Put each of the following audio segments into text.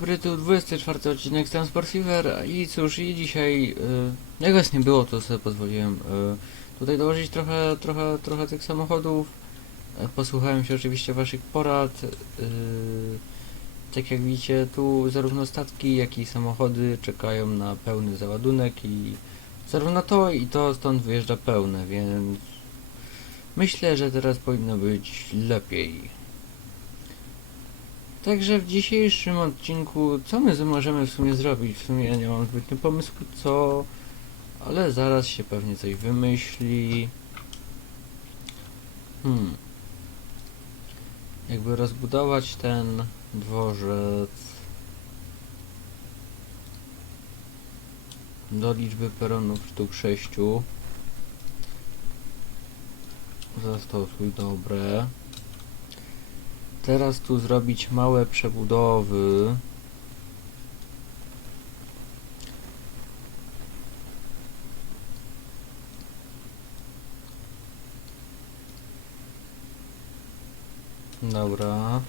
dobry, tu 24 odcinek Transport Fever i cóż, i dzisiaj, y, jak was nie było, to sobie pozwoliłem y, tutaj dołożyć trochę, trochę, trochę tych samochodów. E, Posłuchałem się oczywiście waszych porad. y, tak jak widzicie, tu zarówno statki, jak i samochody czekają na pełny załadunek i zarówno to i to stąd wyjeżdża pełne, więc myślę, że teraz powinno być lepiej. Także w dzisiejszym odcinku, co my możemy w sumie zrobić? W sumie ja nie mam zbytnio pomysłu co, ale zaraz się pewnie coś wymyśli. Hmm. Jakby rozbudować ten dworzec do liczby peronów sztuk 6. Zastosuj dobre. Teraz tu zrobić małe przebudowy. Dobra.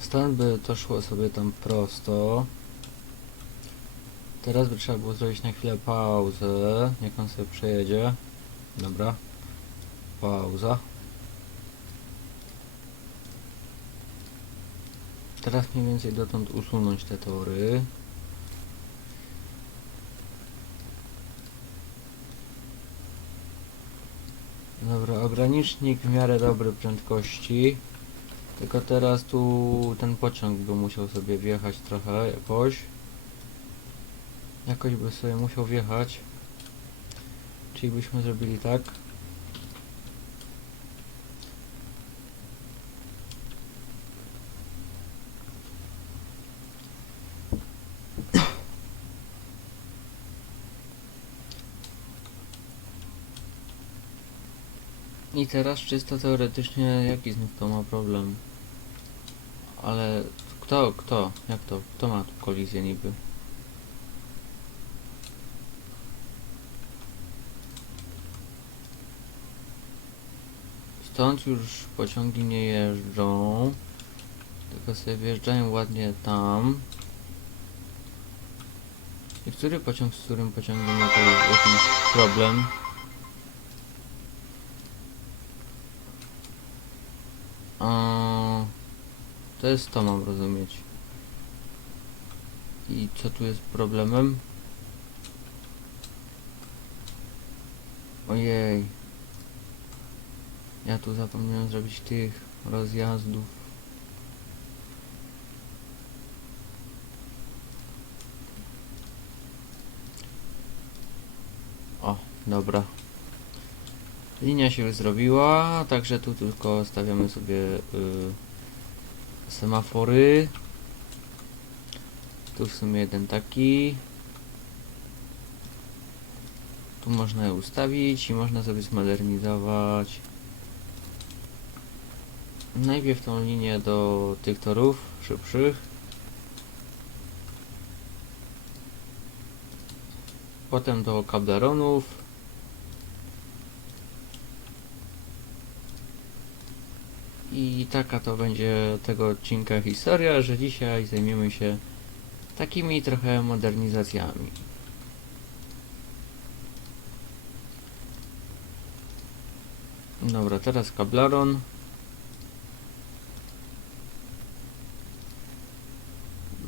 Stąd by to szło sobie tam prosto. Teraz by trzeba było zrobić na chwilę pauzę. Niech on sobie przejedzie. Dobra. Pauza. Teraz mniej więcej dotąd usunąć te tory. Dobra, ogranicznik w miarę dobrej prędkości. Tylko teraz tu ten pociąg by musiał sobie wjechać trochę jakoś. Jakoś by sobie musiał wjechać. Czyli byśmy zrobili tak. I teraz czysto teoretycznie jaki znów to ma problem? Ale kto, kto, jak to, kto ma tu kolizję niby? Stąd już pociągi nie jeżdżą, tylko sobie wjeżdżają ładnie tam. I który pociąg z którym pociągiem ma jakiś problem? A, to jest to mam rozumieć. I co tu jest problemem? Ojej. Ja tu zapomniałem zrobić tych rozjazdów. O, dobra. Linia się zrobiła, także tu tylko stawiamy sobie y, semafory. Tu w sumie jeden taki. Tu można je ustawić i można sobie zmodernizować. Najpierw tą linię do tych torów szybszych. Potem do kablaronów. I taka to będzie tego odcinka historia, że dzisiaj zajmiemy się takimi trochę modernizacjami. Dobra, teraz kablaron.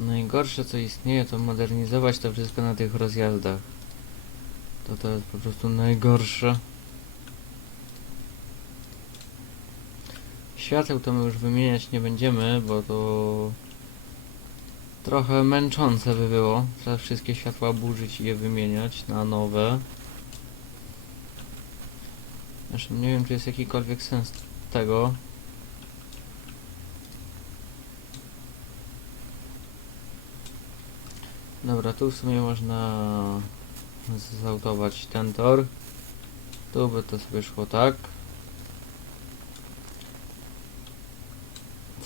Najgorsze co istnieje to modernizować to wszystko na tych rozjazdach. To to jest po prostu najgorsze. Świateł to my już wymieniać nie będziemy, bo to trochę męczące by było. Trzeba wszystkie światła burzyć i je wymieniać na nowe. Zresztą nie wiem, czy jest jakikolwiek sens tego. Dobra, tu w sumie można zautować ten tor. Tu by to sobie szło tak.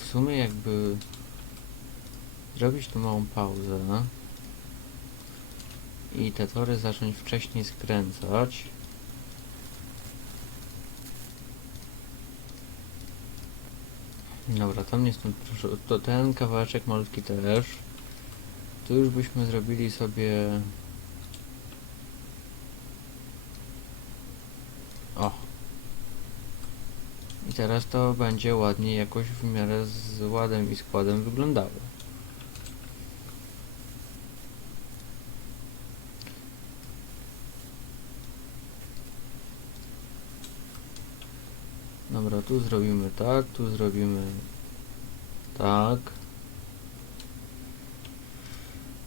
W sumie jakby zrobić tu małą pauzę i te tory zacząć wcześniej skręcać. Dobra, to mnie stąd proszę, to ten kawałeczek malutki też. Tu już byśmy zrobili sobie... O! I teraz to będzie ładnie jakoś w miarę z ładem i składem wyglądało. Dobra, tu zrobimy tak, tu zrobimy tak.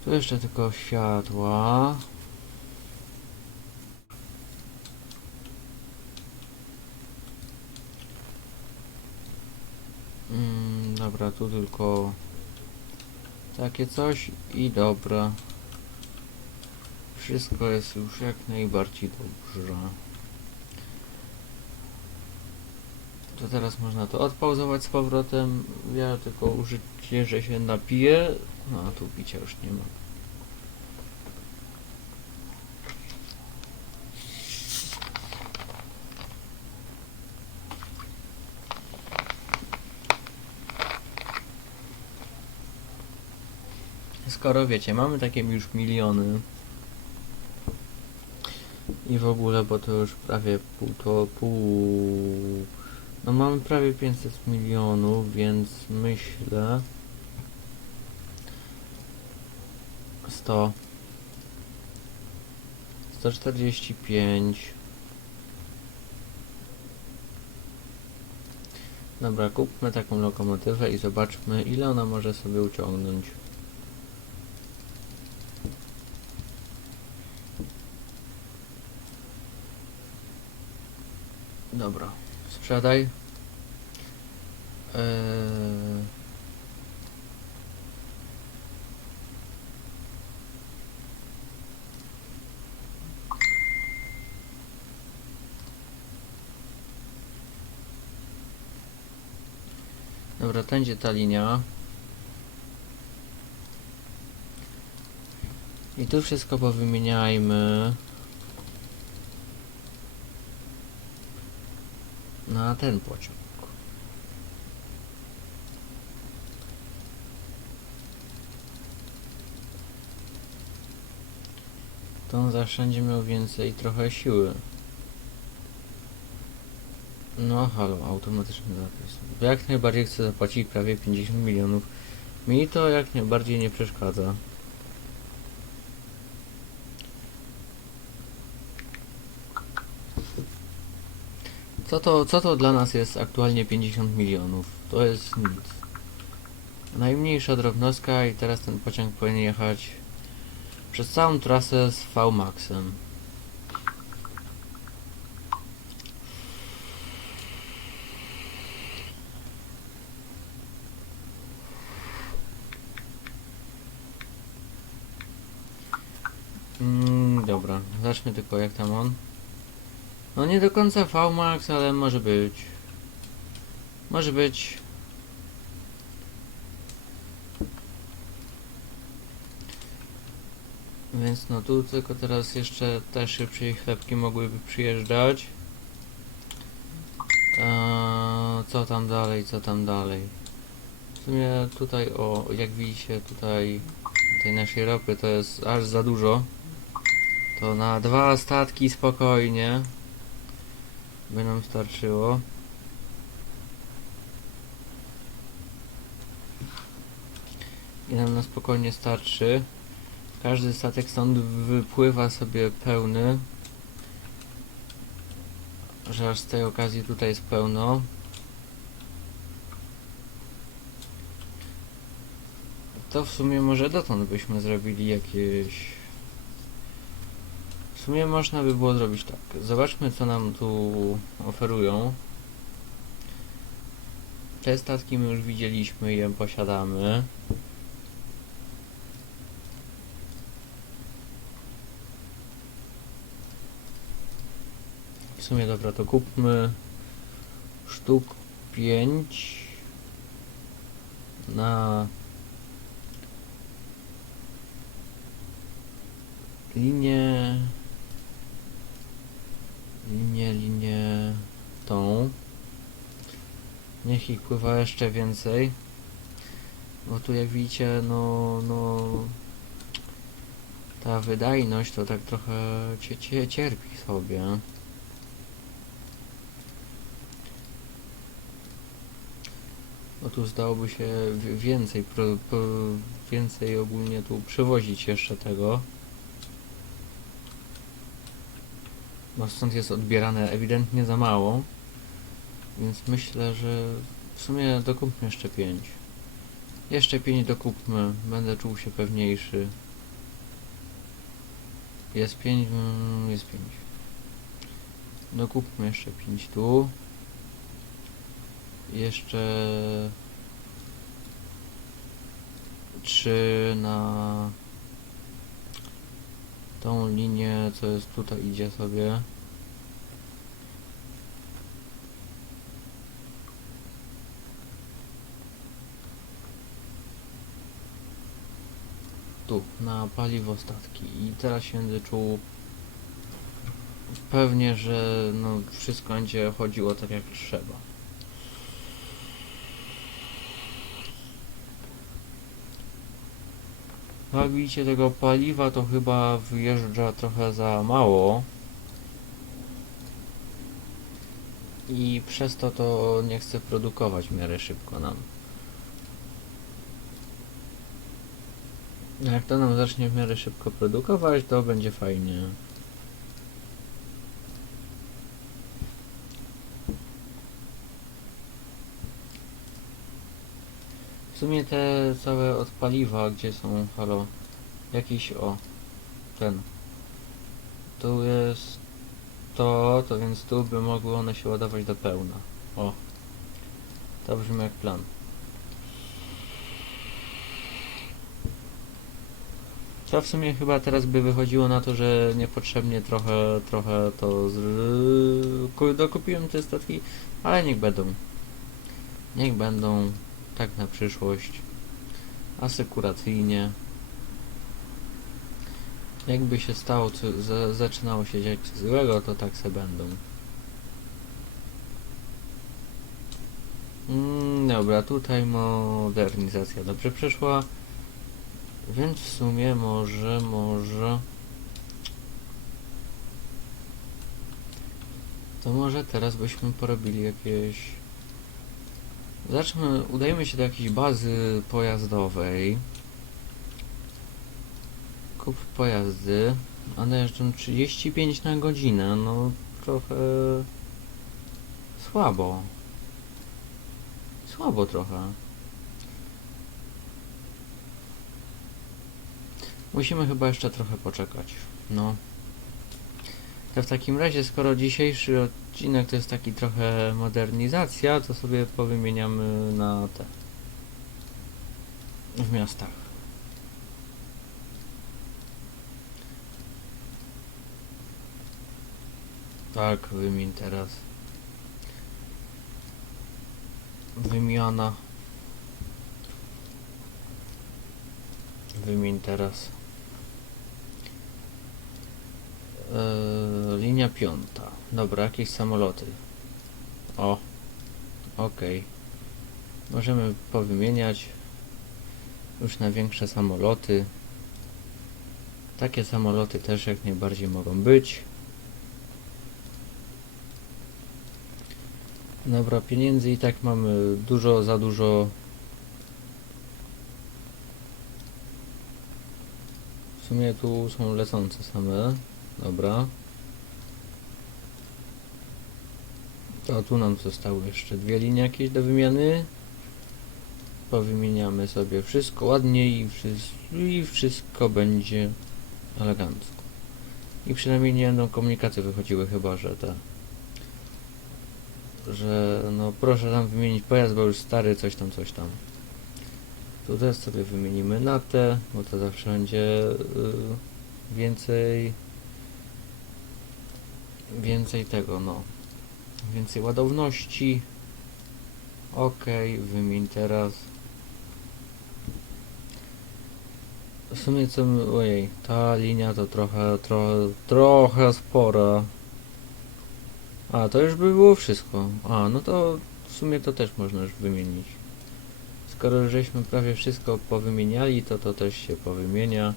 Tu jeszcze tylko światła. Mm, dobra, tu tylko takie coś i dobra. Wszystko jest już jak najbardziej dobrze. To teraz można to odpauzować z powrotem. Ja tylko użycie, że się napiję. No a tu picia już nie ma. Skoro wiecie, mamy takie już miliony i w ogóle, bo to już prawie pół to pół no mamy prawie 500 milionów, więc myślę 100 145 Dobra, kupmy taką lokomotywę i zobaczmy ile ona może sobie uciągnąć. Dobra, sprzedaj. Eee... Dobra, będzie ta linia. I tu wszystko powymieniajmy. Na ten pociąg. To on zawsze będzie miał więcej trochę siły. No halo, automatyczny zapis. Jak najbardziej chcę zapłacić prawie 50 milionów. Mi to jak najbardziej nie przeszkadza. Co to, co to dla nas jest aktualnie 50 milionów? To jest nic. Najmniejsza drobnostka i teraz ten pociąg powinien jechać przez całą trasę z V-Maxem. Mm, dobra, zacznę tylko jak tam on. No nie do końca VMAX, ale może być. Może być. Więc no tu tylko teraz jeszcze te szybciej chlebki mogłyby przyjeżdżać. Eee, co tam dalej, co tam dalej. W sumie tutaj o, jak widzicie tutaj tej naszej ropy to jest aż za dużo. To na dwa statki spokojnie by nam starczyło. I nam na spokojnie starczy. Każdy statek stąd wypływa sobie pełny. Że aż z tej okazji tutaj jest pełno. To w sumie może dotąd byśmy zrobili jakieś... W sumie można by było zrobić tak. Zobaczmy co nam tu oferują. Te statki my już widzieliśmy i je posiadamy. W sumie dobra, to kupmy sztuk 5 na linię niech ich pływa jeszcze więcej. Bo tu jak widzicie, no, no ta wydajność to tak trochę cie, cie, cierpi sobie. Bo tu zdałoby się wi- więcej, pro, pro, więcej ogólnie tu przywozić jeszcze tego. Bo stąd jest odbierane ewidentnie za mało. Więc myślę, że w sumie dokupmy jeszcze 5. Jeszcze 5 dokupmy, będę czuł się pewniejszy. Jest 5, jest 5. Dokupmy jeszcze 5 tu. Jeszcze 3 na tą linię, co jest tutaj, idzie sobie. Na paliwo statki. I teraz się będę czuł pewnie, że no wszystko będzie chodziło tak jak trzeba. Jak widzicie tego paliwa to chyba wyjeżdża trochę za mało. I przez to to nie chcę produkować w miarę szybko nam. Jak to nam zacznie w miarę szybko produkować, to będzie fajnie. W sumie te całe od paliwa, gdzie są, halo, jakiś, o, ten. Tu jest to, to więc tu by mogły one się ładować do pełna. O. To brzmi jak plan. To w sumie chyba teraz by wychodziło na to, że niepotrzebnie trochę, trochę to z... ku- dokupiłem te statki, ale niech będą. Niech będą tak na przyszłość. Asekuracyjnie. Jakby się stało, co, za, zaczynało się dziać coś złego, to tak se będą. Mm, dobra, tutaj modernizacja dobrze przeszła. Więc w sumie może, może... To może teraz byśmy porobili jakieś... Zacznijmy, udajemy się do jakiejś bazy pojazdowej. Kup pojazdy. One jeżdżą 35 na godzinę, no trochę... Słabo. Słabo trochę. Musimy chyba jeszcze trochę poczekać. No. To w takim razie, skoro dzisiejszy odcinek to jest taki trochę modernizacja, to sobie powymieniamy na te. W miastach. Tak, wymień teraz. Wymiana. Wymień teraz. Eee, linia piąta. Dobra, jakieś samoloty. O. Okej. Możemy powymieniać już na większe samoloty. Takie samoloty też jak najbardziej mogą być. Dobra, pieniędzy i tak mamy dużo, za dużo. W sumie tu są lecące same. Dobra. To tu nam zostały jeszcze dwie linie jakieś do wymiany. Powymieniamy sobie wszystko ładnie i, wszys- i wszystko będzie elegancko. I przynajmniej nie będą komunikaty wychodziły chyba, że te że no proszę tam wymienić pojazd, bo już stary, coś tam, coś tam. Tu też sobie wymienimy na te, bo to zawsze będzie y, więcej więcej tego, no. Więcej ładowności. Ok, wymień teraz. W sumie co my, ojej, ta linia to trochę, trochę, trochę spora. A, to już by było wszystko. A, no to w sumie to też można już wymienić. Skoro żeśmy prawie wszystko powymieniali, to to też się powymienia.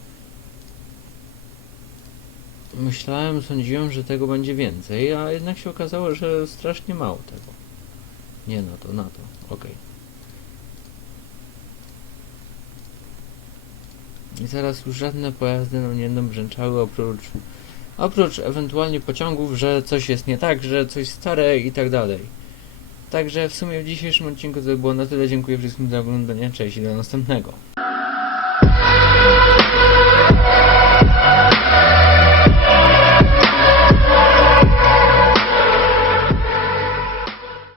Myślałem, sądziłem, że tego będzie więcej, a jednak się okazało, że strasznie mało tego. Nie na to, na to, okej. I zaraz już żadne pojazdy nam nie będą brzęczały oprócz oprócz ewentualnie pociągów, że coś jest nie tak, że coś stare i tak dalej. Także w sumie w dzisiejszym odcinku to było na tyle. Dziękuję wszystkim za oglądanie. Cześć i do następnego.